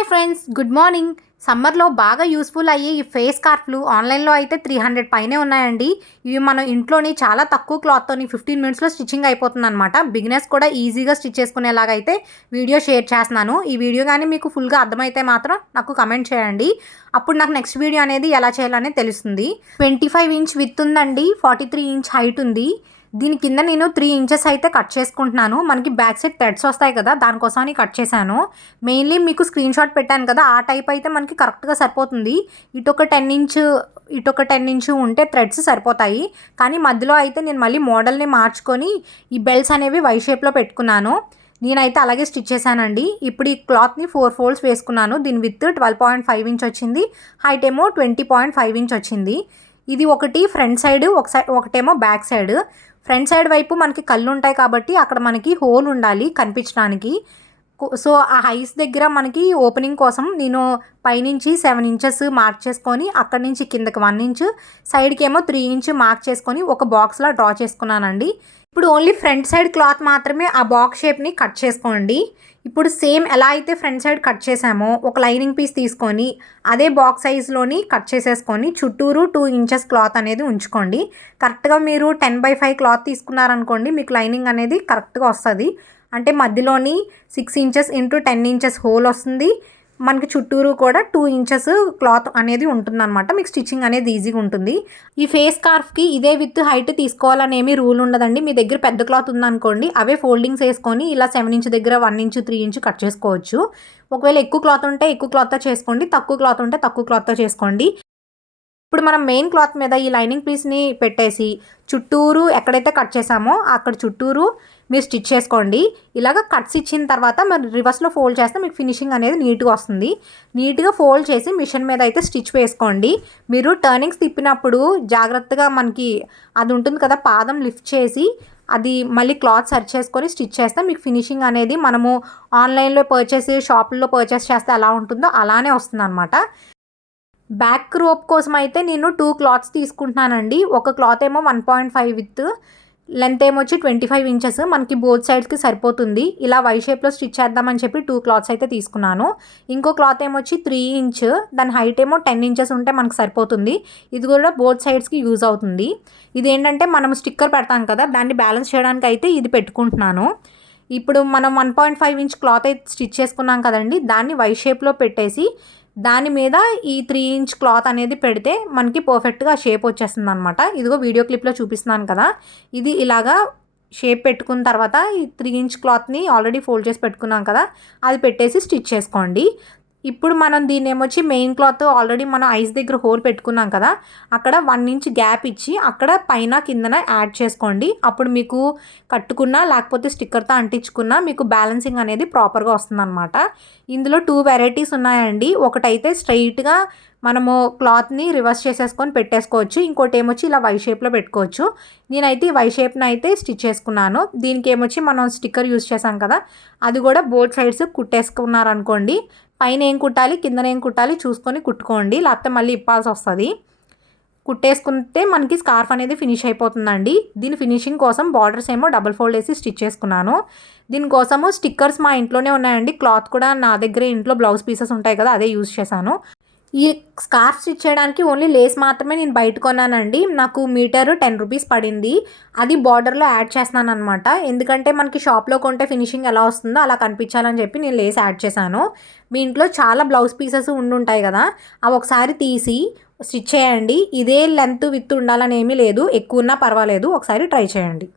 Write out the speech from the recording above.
Hi friends, good morning. సమ్మర్లో బాగా useful అయ్యే ఈ ఫేస్ స్కార్ఫ్లు ఆన్లైన్లో అయితే 300 పైనే ఉన్నాయండి. ఇవి మనం ఇంట్లోని చాలా తక్కువ క్లాత్తోని 15 మినిట్స్లో స్టిచ్చింగ్ అయిపోతుంది అనమాట. బిగినర్స్ కూడా ఈజీగా స్టిచ్ చేసుకునేలాగా అయితే వీడియో షేర్ చేస్తున్నాను. ఈ వీడియో కానీ మీకు ఫుల్గా అర్థమైతే మాత్రం నాకు కమెంట్ చేయండి. అప్పుడు నాకు నెక్స్ట్ వీడియో అనేది ఎలా చేయాలనేది తెలుస్తుంది. 25 ఇంచ్ విత్ ఉందండి, 43 ఇంచ్ హైట్ ఉంది. దీని కింద నేను 3 ఇంచెస్ అయితే కట్ చేసుకుంటున్నాను. మనకి బ్యాక్ సైడ్ థ్రెడ్స్ వస్తాయి కదా, దానికోసమని కట్ చేశాను. మెయిన్లీ మీకు స్క్రీన్ షాట్ పెట్టాను కదా, ఆ టైప్ అయితే మనకి కరెక్ట్గా సరిపోతుంది. ఇటొక 10 ఇంచు ఉంటే థ్రెడ్స్ సరిపోతాయి. కానీ మధ్యలో అయితే నేను మళ్ళీ మోడల్ని మార్చుకొని ఈ బెల్ట్స్ అనేవి వై షేప్లో పెట్టుకున్నాను. నేనైతే అలాగే స్టిచ్ చేశానండి. ఇప్పుడు ఈ క్లాత్ని 4 ఫోల్డ్స్ వేసుకున్నాను. దీని విత్ 12.5 ఇంచ్ వచ్చింది, హైట్ ఏమో 20.5 ఇంచ్ వచ్చింది. ఇది ఒకటి ఫ్రంట్ సైడ్, ఒకటేమో బ్యాక్ సైడ్. ఫ్రంట్ సైడ్ వైపు మనకి కళ్ళు ఉంటాయి కాబట్టి అక్కడ మనకి హోల్ ఉండాలి కనిపించడానికి. సో ఆ హైస్ దగ్గర మనకి ఓపెనింగ్ కోసం నేను పైనుంచి 7 ఇంచెస్ మార్క్ చేసుకొని అక్కడి నుంచి కిందకి 1 ఇంచ్, సైడ్కి ఏమో 3 ఇంచ్ మార్క్ చేసుకొని ఒక బాక్స్లా డ్రా చేసుకున్నానండి. ఇప్పుడు ఓన్లీ ఫ్రంట్ సైడ్ క్లాత్ మాత్రమే ఆ బాక్స్ షేప్ని కట్ చేసుకోండి. ఇప్పుడు సేమ్ ఎలా అయితే ఫ్రంట్ సైడ్ కట్ చేసామో ఒక లైనింగ్ పీస్ తీసుకొని అదే బాక్స్ సైజ్లోని కట్ చేసేసుకొని చుట్టూరు 2 ఇంచెస్ క్లాత్ అనేది ఉంచుకోండి. కరెక్ట్గా మీరు 10/5 క్లాత్ తీసుకున్నారనుకోండి, మీకు లైనింగ్ అనేది కరెక్ట్గా వస్తుంది. అంటే మధ్యలోని 6 ఇంచెస్ ఇంటూ 10 ఇంచెస్ హోల్ వస్తుంది. మనకి చుట్టూరు కూడా 2 ఇంచెస్ క్లాత్ అనేది ఉంటుందన్నమాట. మీకు స్టిచ్చింగ్ అనేది ఈజీగా ఉంటుంది. ఈ ఫేస్ స్కార్ఫ్కి ఇదే విత్ హైట్ తీసుకోవాలని ఏమీ రూల్ ఉండదండి. మీ దగ్గర పెద్ద క్లాత్ ఉందనుకోండి, అవే ఫోల్డింగ్స్ వేసుకొని ఇలా 7 ఇంచ్ దగ్గర 1 ఇంచ్ 3 ఇంచ్ కట్ చేసుకోవచ్చు. ఒకవేళ ఎక్కువ క్లాత్ ఉంటే ఎక్కువ క్లాత్తో చేసుకోండి, తక్కువ క్లాత్ ఉంటే తక్కువ క్లాత్తో చేసుకోండి. ఇప్పుడు మనం మెయిన్ క్లాత్ మీద ఈ లైనింగ్ పీస్ని పెట్టేసి చుట్టూరు ఎక్కడైతే కట్ చేసామో అక్కడ చుట్టూరు మీరు స్టిచ్ చేసుకోండి. ఇలాగ కట్స్ ఇచ్చిన తర్వాత మరి రివర్స్లో ఫోల్డ్ చేస్తే మీకు ఫినిషింగ్ అనేది నీట్గా వస్తుంది. నీట్గా ఫోల్డ్ చేసి మిషన్ మీద అయితే స్టిచ్ వేసుకోండి. మీరు టర్నింగ్స్ తిప్పినప్పుడు జాగ్రత్తగా మనకి అది ఉంటుంది కదా, పాదం లిఫ్ట్ చేసి అది మళ్ళీ క్లాత్ సర్చ్ చేసుకొని స్టిచ్ చేస్తే మీకు ఫినిషింగ్ అనేది మనము ఆన్లైన్లో షాపుల్లో పర్చేస్ చేస్తే ఎలా ఉంటుందో అలానే వస్తుంది అనమాట. బ్యాక్ రోప్ కోసం అయితే నేను 2 క్లాత్స్ తీసుకుంటున్నానండి. ఒక క్లాత్ ఏమో 1.5 విత్, లెంత్ ఏమో వచ్చి 25 ఇంచెస్. మనకి బోత్ సైడ్స్కి సరిపోతుంది. ఇలా వై షేప్లో స్టిచ్ చేద్దామని చెప్పి 2 క్లాత్స్ అయితే తీసుకున్నాను. ఇంకో క్లాత్ ఏమో వచ్చి 3 ఇంచ్, దాని హైట్ ఏమో 10 ఇంచెస్ ఉంటే మనకు సరిపోతుంది. ఇది కూడా బోత్ సైడ్స్కి యూజ్ అవుతుంది. ఇదేంటంటే మనం స్టిక్కర్ పెడతాం కదా, దాన్ని బ్యాలెన్స్ చేయడానికి అయితే ఇది పెట్టుకుంటున్నాను. ఇప్పుడు మనం 1.5 ఇంచ్ క్లాత్ అయితే స్టిచ్ చేసుకున్నాం కదండి, దాన్ని వై షేప్లో పెట్టేసి దాని మీద ఈ 3 ఇంచ్ క్లాత్ అనేది పెడితే మనకి పర్ఫెక్ట్గా షేప్ వచ్చేస్తుంది అనమాట. ఇదిగో వీడియో క్లిప్లో చూపిస్తున్నాను కదా, ఇది ఇలాగా షేప్ పెట్టుకున్న తర్వాత ఈ 3 ఇంచ్ క్లాత్ని ఆల్రెడీ ఫోల్డ్ చేసి పెట్టుకున్నాం కదా, అది పెట్టేసి స్టిచ్ చేసుకోండి. ఇప్పుడు మనం దీన్ని ఏమొచ్చి మెయిన్ క్లాత్ ఆల్రెడీ మనం ఐస్ దగ్గర హోల్ పెట్టుకున్నాం కదా, అక్కడ 1 ఇంచ్ గ్యాప్ ఇచ్చి అక్కడ పైన కిందన యాడ్ చేసుకోండి. అప్పుడు మీకు కట్టుకున్నా లేకపోతే స్టిక్కర్తో అంటించుకున్నా మీకు బ్యాలెన్సింగ్ అనేది ప్రాపర్గా వస్తుందన్నమాట. ఇందులో 2 వెరైటీస్ ఉన్నాయండి. ఒకటైతే స్ట్రైట్గా మనము క్లాత్ని రివర్స్ చేసేసుకొని పెట్టేసుకోవచ్చు, ఇంకోటి ఏమొచ్చి ఇలా వై షేప్లో పెట్టుకోవచ్చు. నేనైతే ఈ వై షేప్ని అయితే స్టిచ్ చేసుకున్నాను. దీనికి ఏమొచ్చి మనం స్టిక్కర్ యూజ్ చేసాం కదా, అది కూడా బోత్ సైడ్స్ కుట్టేసుకున్నారనుకోండి, పైన ఏం కుట్టాలి కిందన ఏం కుట్టాలి చూసుకొని కుట్టుకోండి, లేకపోతే మళ్ళీ ఇప్పాల్సి వస్తుంది. కుట్టేసుకుంటే మనకి స్కార్ఫ్ అనేది ఫినిష్ అయిపోతుందండి. దీని ఫినిషింగ్ కోసం బార్డర్స్ ఏమో డబుల్ ఫోల్డ్ వేసి స్టిచ్ చేసుకున్నాను. దీనికోసము స్టిక్కర్స్ మా ఇంట్లోనే ఉన్నాయండి. క్లాత్ కూడా నా దగ్గర ఇంట్లో బ్లౌజ్ పీసెస్ ఉంటాయి కదా, అదే యూజ్ చేశాను. ఈ స్కార్ఫ్ స్టిచ్ చేయడానికి ఓన్లీ లేస్ మాత్రమే నేను బయట కొన్నానండి. నాకు మీటరు 10 రూపీస్ పడింది. అది బార్డర్లో యాడ్ చేస్తున్నాను అనమాట. ఎందుకంటే మనకి షాప్లో కొంటే ఫినిషింగ్ ఎలా వస్తుందో అలా కనిపించాలని చెప్పి నేను లేస్ యాడ్ చేశాను. మీ ఇంట్లో చాలా బ్లౌజ్ పీసెస్ ఉండుంటాయి కదా, అవి ఒకసారి తీసి స్టిచ్ చేయండి. ఇదే లెంత్ విత్ ఉండాలని ఏమీ లేదు, ఎక్కువ ఉన్నా పర్వాలేదు, ఒకసారి ట్రై చేయండి.